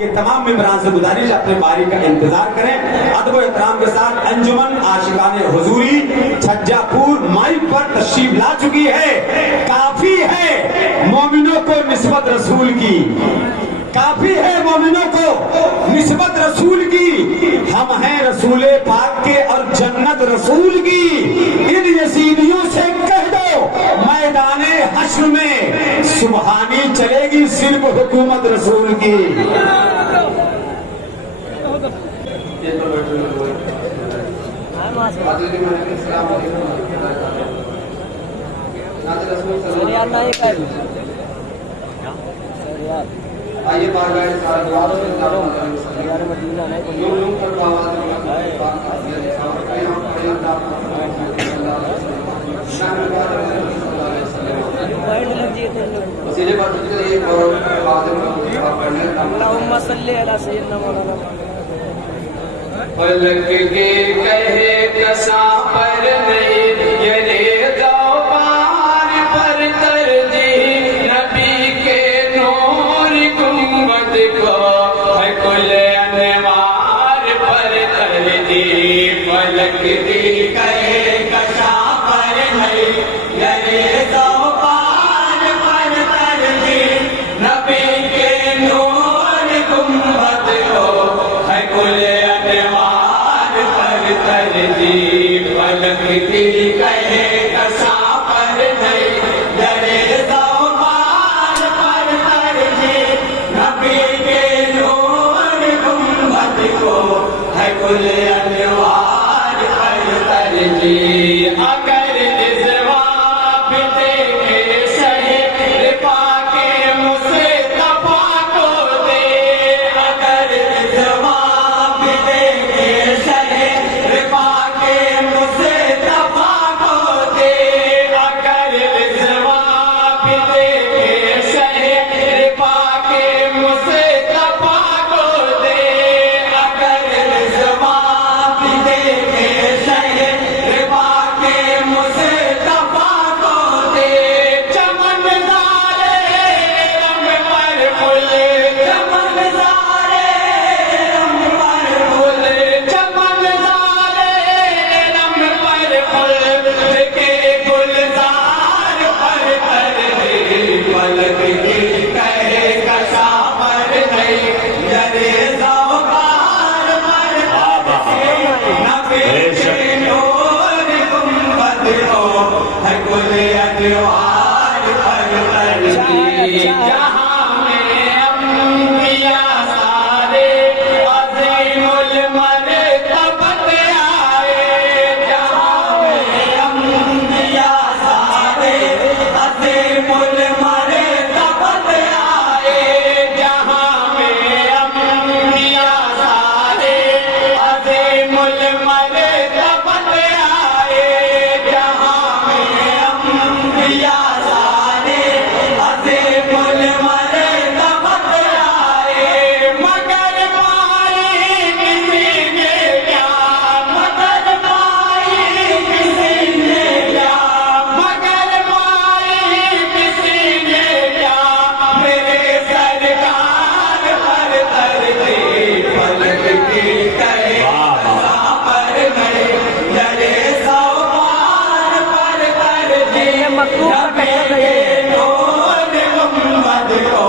کہ تمام ممبران سے گزارش اپنے باری کا انتظار کریں. ادب و احترام کے ساتھ انجمن عاشقان حضوری چھجا پور مائک پر تشریف لا چکی ہے. کافی ہے مومنوں کو نسبت رسول کی، کافی ہے مومنوں کو نسبت رسول کی. ہم ہیں رسول پاک کے اور جنت رسول کی. ان یزیدیوں سے کہہ دو میدان حشر میں سبحانی چلے گی صرف حکومت رسول کی. آئیے بارگاہ سارے دعا اللہم صلی علی سیدنا مولانا فلک کے کہے کسا پر نہیں یہ دو پار پر ترجیح نبی کے نور گنبد کو ہے کل انوار پر ترجیح. فلک کی کہے کسا پر نہیں یہ دو پار پر ترجیح نبی کے نور گنبد کو ہے کل ترجیح. فلک کی کہے کسا پر نہیں درے دو پار پر ترجیح نبی کے نور گنبد کو ہے کل انوار پر ترجیح. اگر اس وابطے کے شہر پاک مصطفیٰ کو دے، اگر اس وابطے کے شہر پاک مصطفیٰ کو دے، اگر اس وابطے کے شہر پاک مصطفیٰ کو دے، اگر اس وابطے کے شہر پاک مصطفیٰ کو دے. چمن زارے رنگ پر پھول، چمن زارے رنگ پر پھول، چمن زارے رنگ پر پھول کے گلزار پر ترجیح. فلک کی کہے کسا پر نہیں درے زوقار پر ترجیح نبی کے نور گنبد کو ہے کل انوار پر ترجیح. جہاں میں انبیاء سارے عظیم المرتبت آئے، جہاں میں انبیاء سارے عظیم المرتبت آئے، جہاں میں انبیاء سارے عظیم المرتبت آئے، جہاں میں انبیاء سارے عظیم المرتبت آئے. مگر پائی کسی نے کیا، مگر پائی کسی نے کیا، مگر پائی کسی نے کیا میرے سرکار پر ترجیح. فلک کی کہے کسا پر نہیں درے زوقار پر ترجیح نبی کے نور گنبد کو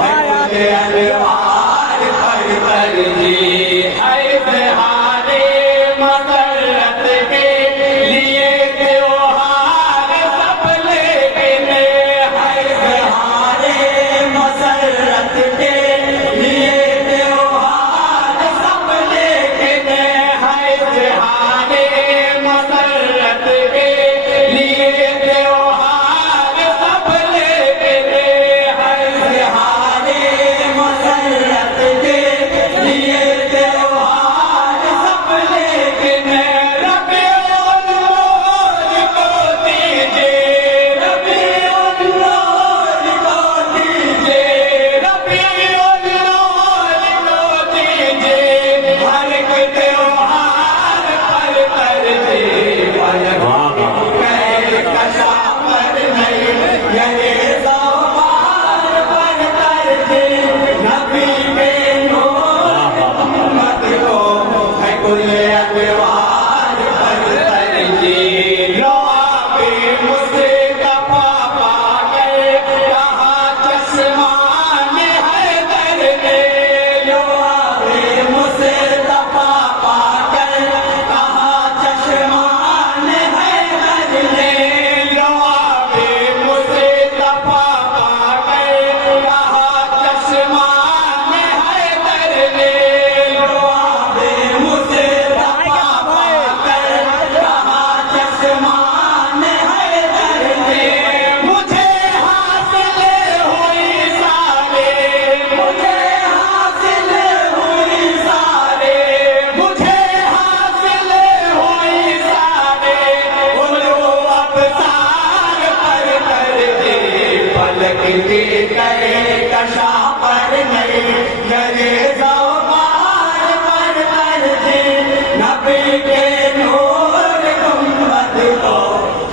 ہے کل انوار پر ترجیح. ہے اظہار مسرت کے لیے تیوہار سب لیکن، ہے اظہار مسرت کے لیے تیوہار سب لیکن، ہے اظہار مسرت کے لیے تیوہار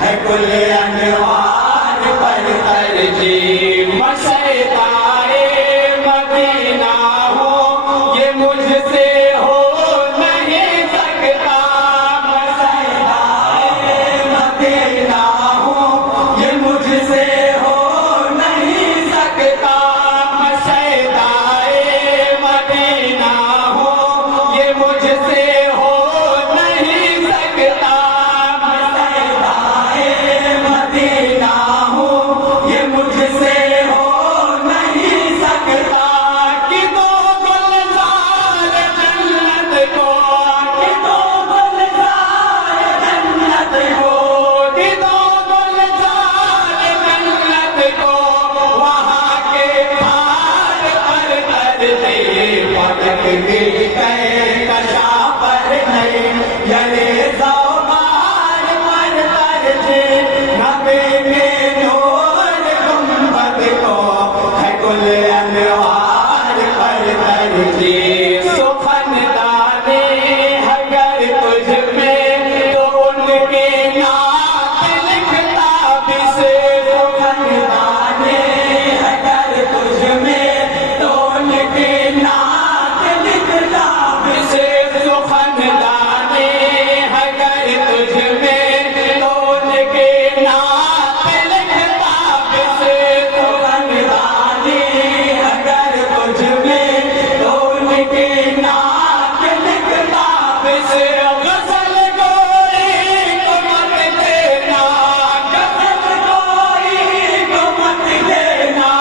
ہے کل انوار پر ترجیح مشیدائے مدینہ ہو یہ مجھ سے ہو نہیں سکتا مشیدائے مدینہ ہو یہ مجھ سے ہو نہیں سکتا مشیدائے مدینہ ہو یہ مجھ سے ہو نہیں سکتا مشیدائے مدینہ ہو یہ مجھ سے ہو نہیں سکتا کہ دو گلزار جنت کو کہ دو گلزار جنت کو کہ دو گلزار جنت کو وہاں کے پھار پر ترجیح پلک کی کہکشاں پر نہیں یعنی زوبان پر ترجیح نبی کے نور گنبد کو ہے کل انوار پر ترجیح سخن دانے اگر تجھ میں تو ان کے نعت لکھتا بھی سے سخن دانے اگر تجھ میں تو ان کے نعت لکھتا بھی سے سخن دانے اگر تجھ میں تو ان کے نعت لکھتا بھی سے سخن دانے اگر تجھ میں تو ان کے نعت لکھتا بھی سے غزل گوئی کو مت دینا غزل گوئی کو مت دینا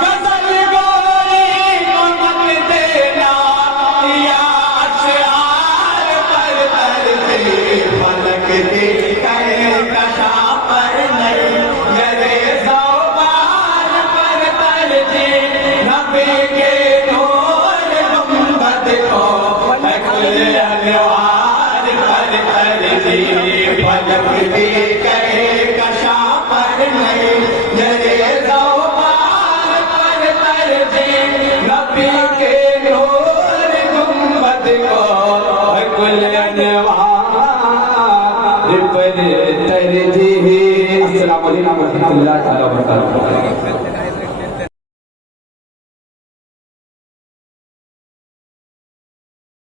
غزل گوئی کو مت دینا یا اشعار پر ترجیح فلک کی کہکشاں پر نہیں یعنی زوبان پر ترجیح نبی کے نور گنبد کو ہے کل انوار پر ترجیح فلک کی کہکشاں پر نہیں یعنی زوبان پر ترجیح نبی کے نور گنبد کو ہے کل انوار پر ترجیح۔ السلام علیکم ورحمۃ اللہ تعالی وبرکاتہ۔